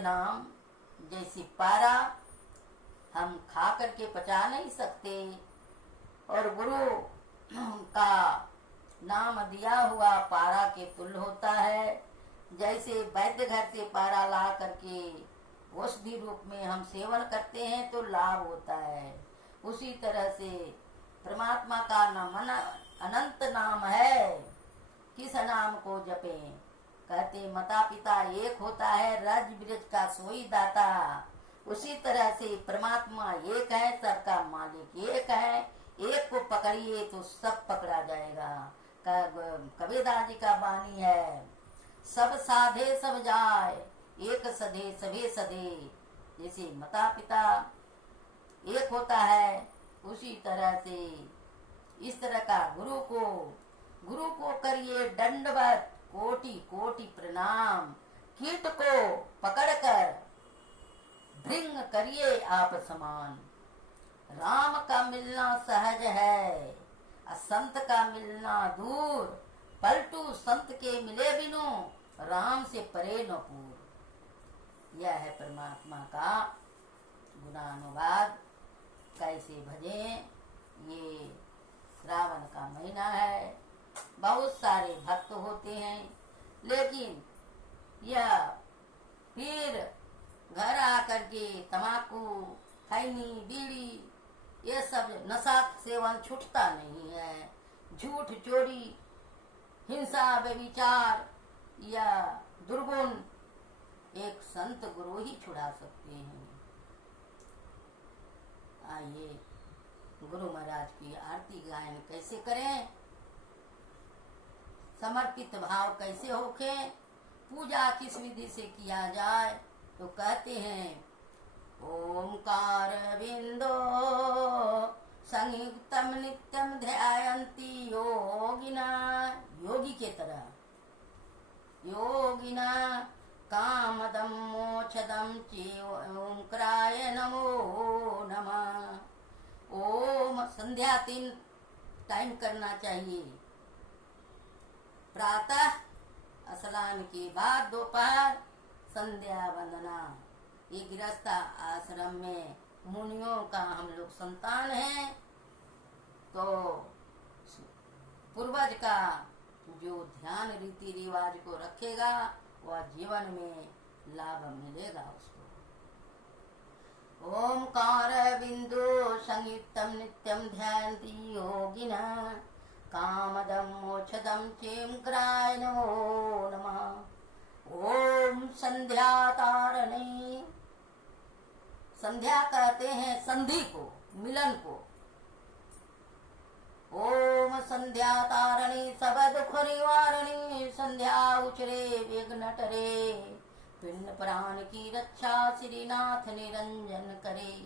नाम जैसे पारा हम खा करके पचा नहीं सकते, और गुरु का नाम दिया हुआ पारा के तुल्य होता है। जैसे वैद्य घर से पारा ला करके औषधि रूप में हम सेवन करते हैं तो लाभ होता है, उसी तरह से परमात्मा का नाम अनंत नाम है। किस नाम को जपें? कहते माता पिता एक होता है, रज ब्रज का सोई दाता। उसी तरह से परमात्मा एक है, सबका मालिक एक है। एक को पकड़िए तो सब पकड़ा जाएगा। कबीरदास जी का वाणी है, सब साधे सब जाए, एक सधे सभे सधे। जैसे माता पिता एक होता है, उसी तरह से इस तरह का गुरु को करिए दंडवत, कोटि कोटि प्रणाम। कीट को पकड़कर भृंग करिए आप समान। राम का मिलना सहज है, संत का मिलना दूर। पलटू संत के मिले बिनु, राम से परे न पूर। यह है परमात्मा का गुणानुवाद। कैसे भजें? ये श्रावण का महीना है, बहुत सारे भक्त होते हैं, लेकिन यह फिर घर आकर के तमाकू, खैनी, बीड़ी, ये सब नशा सेवन छूटता नहीं है। झूठ, चोरी, हिंसा, व्यभिचार या दुर्गुण एक संत गुरु ही छुड़ा सकते हैं। आइए गुरु महाराज की आरती गायन कैसे करें, समर्पित भाव कैसे होके, पूजा किस विधि से किया जाए, तो कहते हैं ओंकार बिंदो संयुक्तम नित्यम ध्यायन्ति योगिना। योगी के तरह योगिना कामदम मोक्षदम ओंकाराय नमो नमः। ओम संध्या 3 टाइम करना चाहिए, प्रातः स्नान के बाद, दोपहर संध्या वंदना। ये गृहस्थ आश्रम में मुनियों का हम लोग संतान हैं, तो पूर्वज का जो ध्यान रीति रिवाज को रखेगा वह जीवन में लाभ मिलेगा उसको। ओंकार बिंदु संयुक्तम नित्यम ध्यायन्ति योगिना कामदम मोक्षदम चेंक्राय नमो नमः। ओम संध्या तारणी। संध्या कहते हैं संधि को, मिलन को। ओम संध्या तारणी सब दुख निवारणी। संध्या उचरे विघ्न टरे, पिंड प्राण की रक्षा श्रीनाथ निरंजन करे।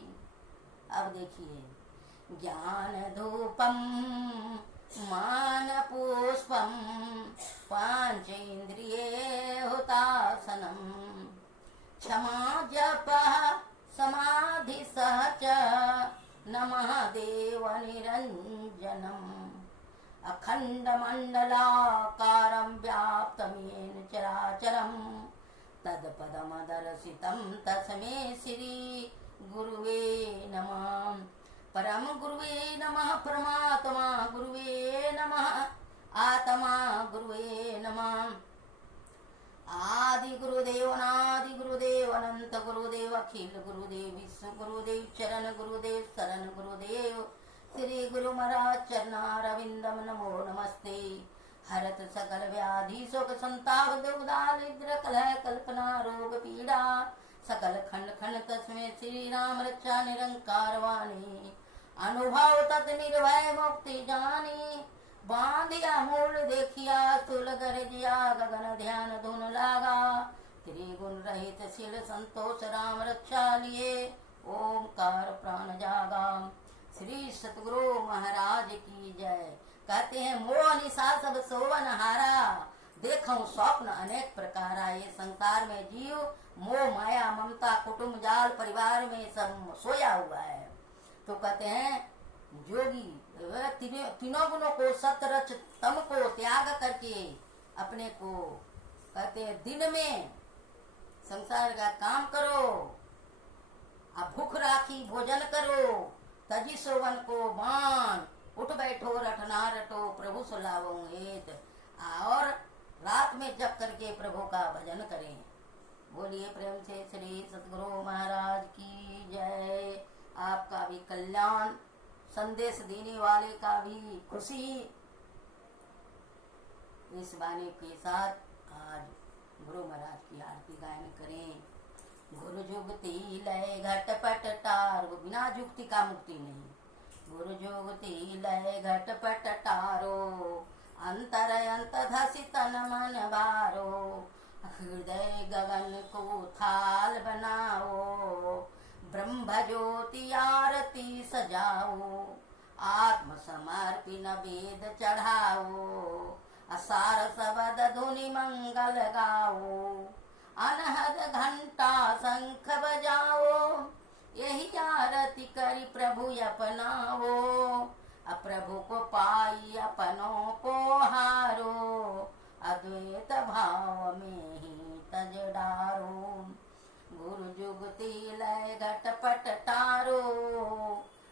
अब देखिए ज्ञान धूपम मान पुष्पम पांचेन्द्रिये हुतासनम। क्षमा जप समाधि सहच नमः देव निरंजनम। अखंड मंडलाकारं व्याप्तमेन चराचरम। तत्पदम दर्शितं तस्मै श्री गुरुवे नमः। परम गुरुवे नमः। परमात्मा गुरुवे नमः। आत्मा गुरुवे नमः। आदि गुरुदेव अनादि गुरुदेव अनंत गुरुदेव अखिल गुरुदेव विश्व गुरुदेव चरण गुरुदेव शरण गुरुदेव श्री गुरु महाराज चरणारविंदम नमो नमस्ते। हरत सकल व्याधि शोक संताप दुर्दारिद्र कलह कल्पना रोग पीड़ा सकल खंड खंड तस्मै श्री राम रक्षा निरंकार वाणी। अनुभव तत् निर्भय मुक्ति जानी। बांधिया मूल देखिया स्थूल गरजिया गगन ध्यान धुन लागा। त्रिगुण रहित शील संतोष राम रक्षा लिए ओंकार प्राण जागा। श्री सतगुरु महाराज की जय। कहते हैं मोह निशा सब सोवन हारा। देखो स्वप्न अनेक प्रकारा। ये संसार में जीव मोह माया ममता कुटुंब जाल परिवार में सब सोया हुआ है। तो कहते हैं जोगी तीनों गुणों को सतरच तम को त्याग करके अपने को कहते हैं दिन में संसार का काम करो, अब भूख राखी भोजन करो, तजी सोवन को बान, उठ बैठो रटना रटो प्रभु सुलावो हेत। और रात में जप करके प्रभु का भजन करें। बोलिए प्रेम से श्री सतगुरु महाराज की जय। आपका भी कल्याण, संदेश देने वाले का भी खुशी। इस बाने के साथ आज गुरु महाराज की आरती गायन करें। गुरु जुगति लय घटपट टारो, बिना जुक्ति का मुक्ति नहीं। गुरु जुगति लय घटपट टारो, अंतर अंत धसि तन मन बारो। हृदय गगन को थाल बनाओ, ब्रह्म ज्योति आरती सजाओ। आत्म समर्पिन वेद चढ़ाओ, असार सबद धुनि मंगल गाओ। अनहद घंटा शंख बजाओ, यही आरती करी प्रभु अपनाओ। अप्रभु को पाई अपनों को हारो, अद्वैत भाव में ही तज डारो। गुरु जुगति लय घटपट टारो,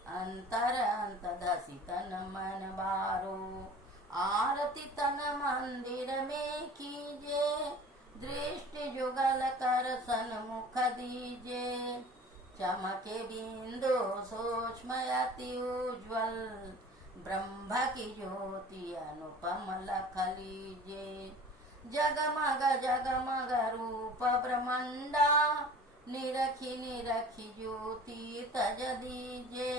अंतर अंत धसि तन मन बारो। आरती तन मंदिर में कीजे, दृष्टि जुगल कर सन्मुख दीजे। चमके बिंदु सूक्ष्म अति उज्ज्वल, ब्रह्म की ज्योति अनुपम लख लीजे। जगमग जगमग रूप ब्रह्मांडा, निरखी निरखी ज्योति तज दीजे।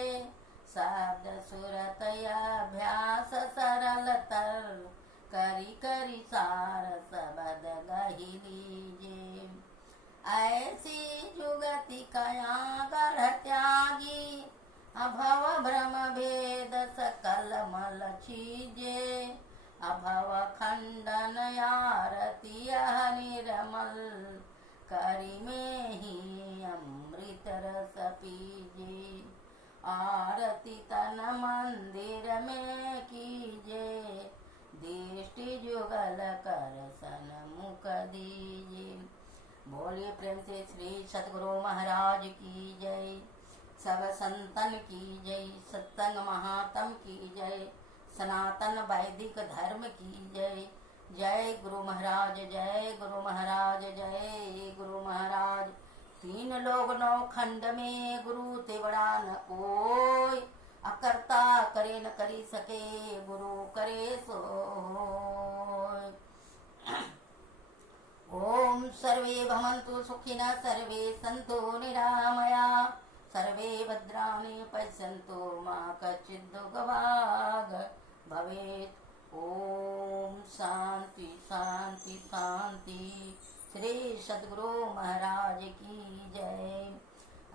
शब्द सुरत अभ्यास सरल तर, करी करी सार सबद गहि लीजे। ऐसी जुगति कया गढ़ त्यागी, अभव भ्रम भेद सकल मल छीजे। अभव खंडन आरती निर्मल, करी में ही अमृत रस पीजे। आरती तन मंदिर में कीजे, दृष्टि जुगल कर सन्मुख दीजे। बोलिए प्रेम से श्री सतगुरु महाराज की जय। सब संतन की जय, सत्संग महात्म की जय, सनातन वैदिक धर्म की जय। जय गुरु महाराज, जय गुरु महाराज, जय गुरु महाराज। तीन लोग नौ खंड में गुरु ते बड़ा न कोई, अकर्ता करे न करी सके गुरु करे सोय। ओम सर्वे भवन्तु सुखिनः, सर्वे सन्तु निरामया, सर्वे भद्राणि पश्यन्तु मा कश्चित् दुःखभाग् भवेत्। ओम शांति शांति शांति। श्री सद्गुरु महाराज की जय।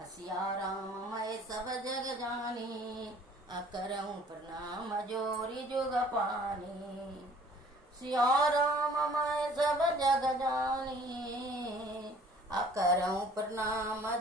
सिया राम मैं सब जग जानी, अकरऊं प्रणाम जोरी जुग पानी। सिया राम मैं सब जग जानी, अकरऊं प्रणाम